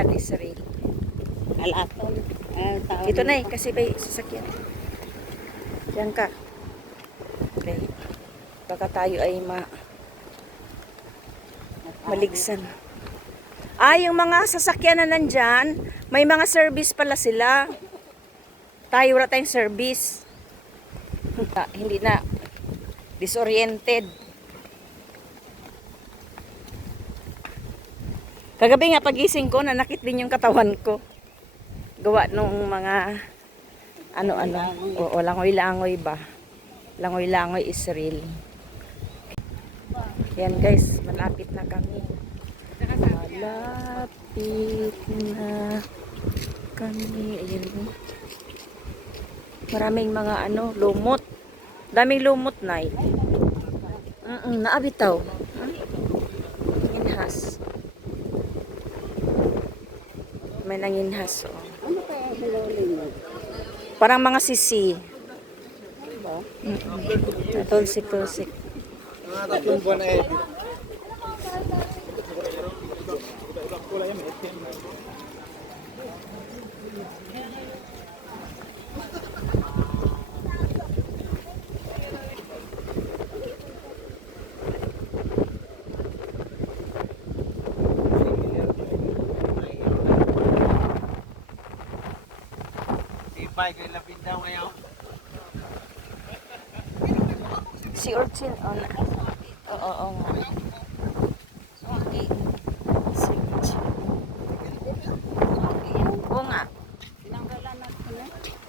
Dagat, Israel. Alatol. Dito na kasi may sasakyan. Diyan ka. Okay. Baka tayo ay maligsan. Yung mga sasakyan na nandyan, may mga service pala sila. Tayo wala tayong service. Hindi na disoriented. Kagabi nga pagising ko, nanakit din yung katawan ko. Gawa nung mga ano-ano. O langoy-langoy ba? Langoy-langoy Israel. Yan guys, malapit na kami. Malapit na kami. Ayan. Maraming mga lumot. Daming lumot na naabitaw. Inhas. May nanginhas. Oh. Ano kaya hinuling mo? Parang mga sisi. Tulsik-tulsik. Mga tatlong buwan na edit. Sipay, kaya lapit daw ngayon. Si Urchin on. Oo nga. Okay. Si Urchin. Oo nga.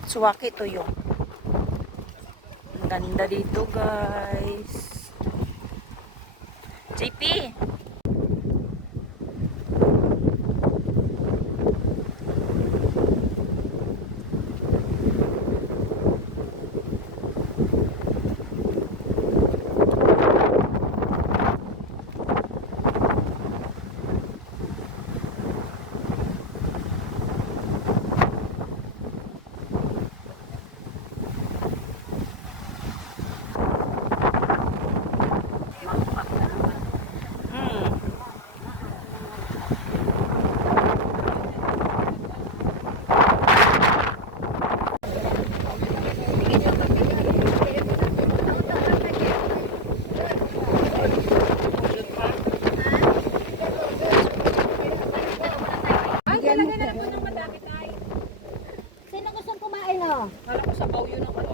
Suwaki to yung. Ang ganda dito guys. JP! Sino gustong kumain o? Kala ko sabaw yun ang ano.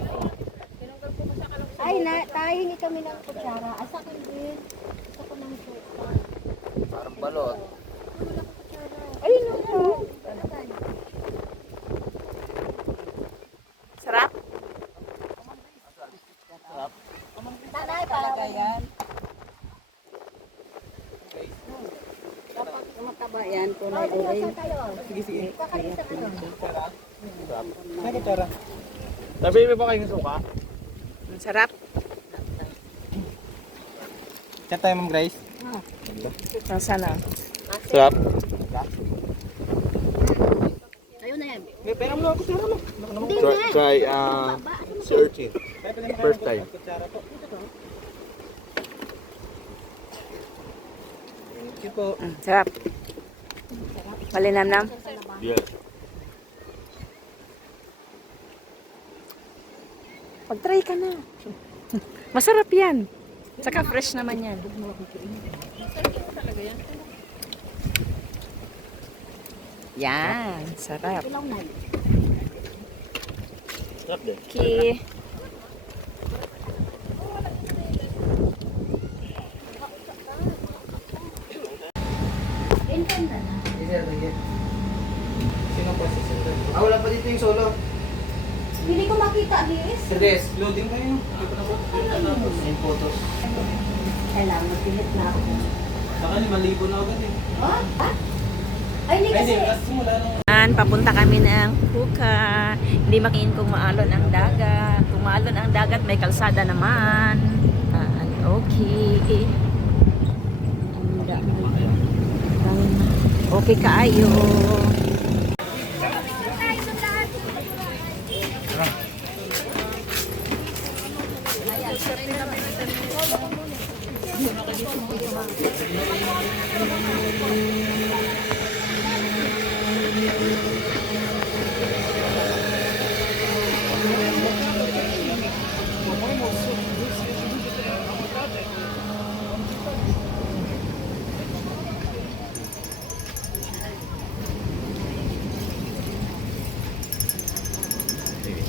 Tinanggal ko sa kalang Ay, tahingi kami ng kutsara. Asa ko din. Asa ko ng suka. Parang balot. Ay, no. Sarap? Tanay, para yan. Dapat mataba yan. Tunay uray. Sige, sige. Kakalisa ka nun. May kutsara. Sabi mo ba kayong suka? Sarap? Chat tayo, Ma'am Grace. Sana. Sarap. Ayun na yan. May pera mo ako, kutsara mo. Try searching. First time. Thank you po. Sarap. Malinamnam? Yes. Mag-try ka na. Masarap yan. Saka fresh naman yan. Yan. Sarap. Sarap din. Okay. Sino pa si Sir? Wala pa dito yung solo. Hindi ko makita, Liz. Tres, loading kayo. Yung photos. Kailangan magpilit na ako. Saka 5,000 na agad eh. Oh? Ha? Ay, hindi kasi. Kasi simula nung... Papunta kami ng Puka. Hindi makiin kung maalon ang dagat. Kung maalon ang dagat, may kalsada naman. Okay. Okay kaayo.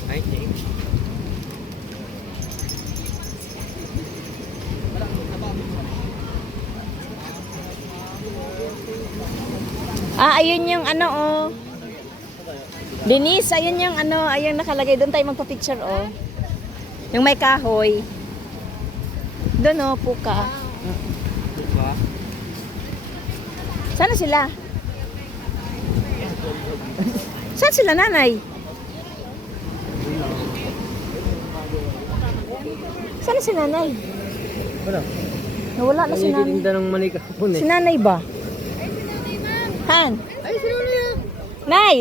19. Ayun yung ano, oh. Denise, ayun yung ano, ayun nakalagay. Doon tayo magpa-picture, oh. Yung may kahoy. Doon, oh, puka. Diba? Sana sila? Saan sila, nanay? Sana si nanay? Wala. Nawala na si nanay. Nanitinda ng mani kahapon Si nanay ba? Han? Ay, sino na? Nay!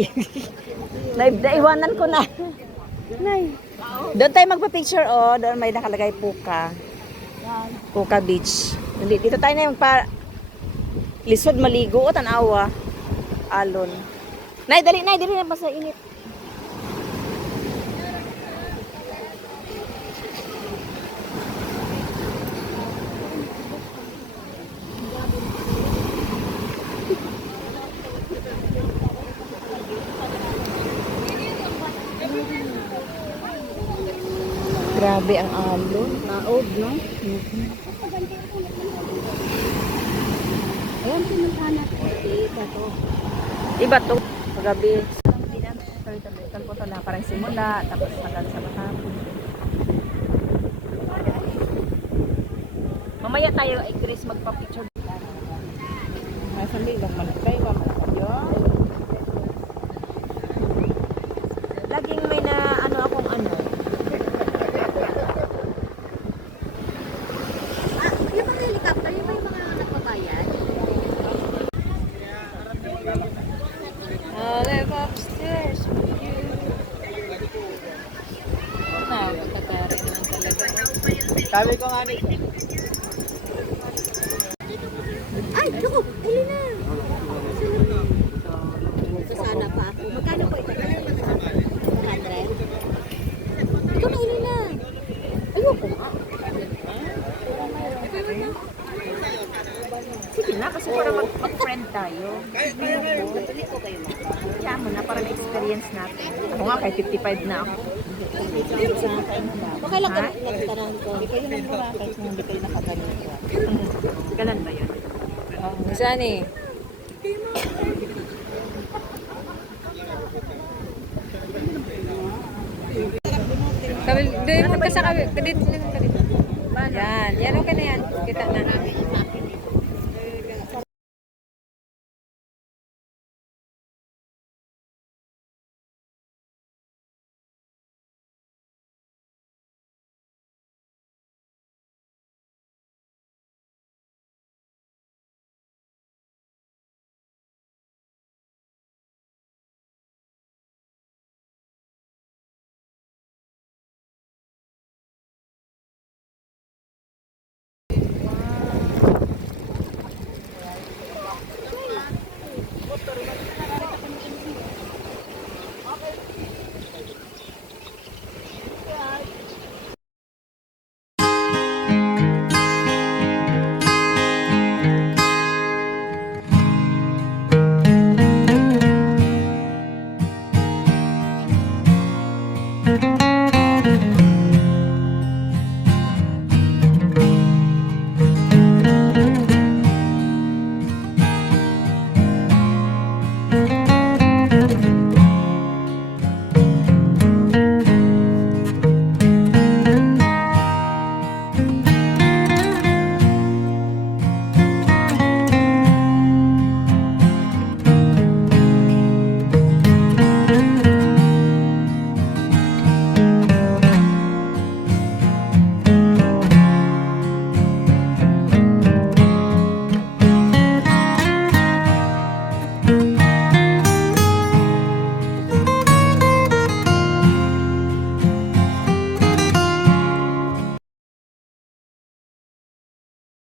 Naiwanan ko na. Nay. Doon tayo magpa-picture, oh. Doon may nakalagay Puka. Puka Beach. Dito tayo na yung lisod maligo o tanawa. Alon. Nay, dali na pa sa init. Grabe ang alon. Maod, no? Ayan, pinuntahan natin. Ito to. Iba to. Pagabi. Tuloy-tuloy po ito lang. Parang simula. Tapos tagal sa mahapon. Mamaya tayo ay Chris magpa-picture. Ay, sandali lang malakay. Laging may na ano akong ano. Yung mga helicopter, yung may mga nagbabayad. I'll live upstairs with you. Magkakarin naman talaga. Sabi ko nga nito. Ay, naku! Elena! Sasana pa ako. Magkano po ito? 100? Ikaw na, Elena! Ayoko nga. Sige na, kasi para mag-friend tayo. Patuloy ko kayo ma. Kaya mo na, para na-experience natin. Ako nga, kahit 55 na ako. Okay lang kami nagtanahan ko. Hindi kayo nagmura kahit hindi kayo nakaganito. Galan ba yun? Saan eh? Doon magkasakawin. Dito lang ka dito. Yan. Yan okay na yan. Kita na.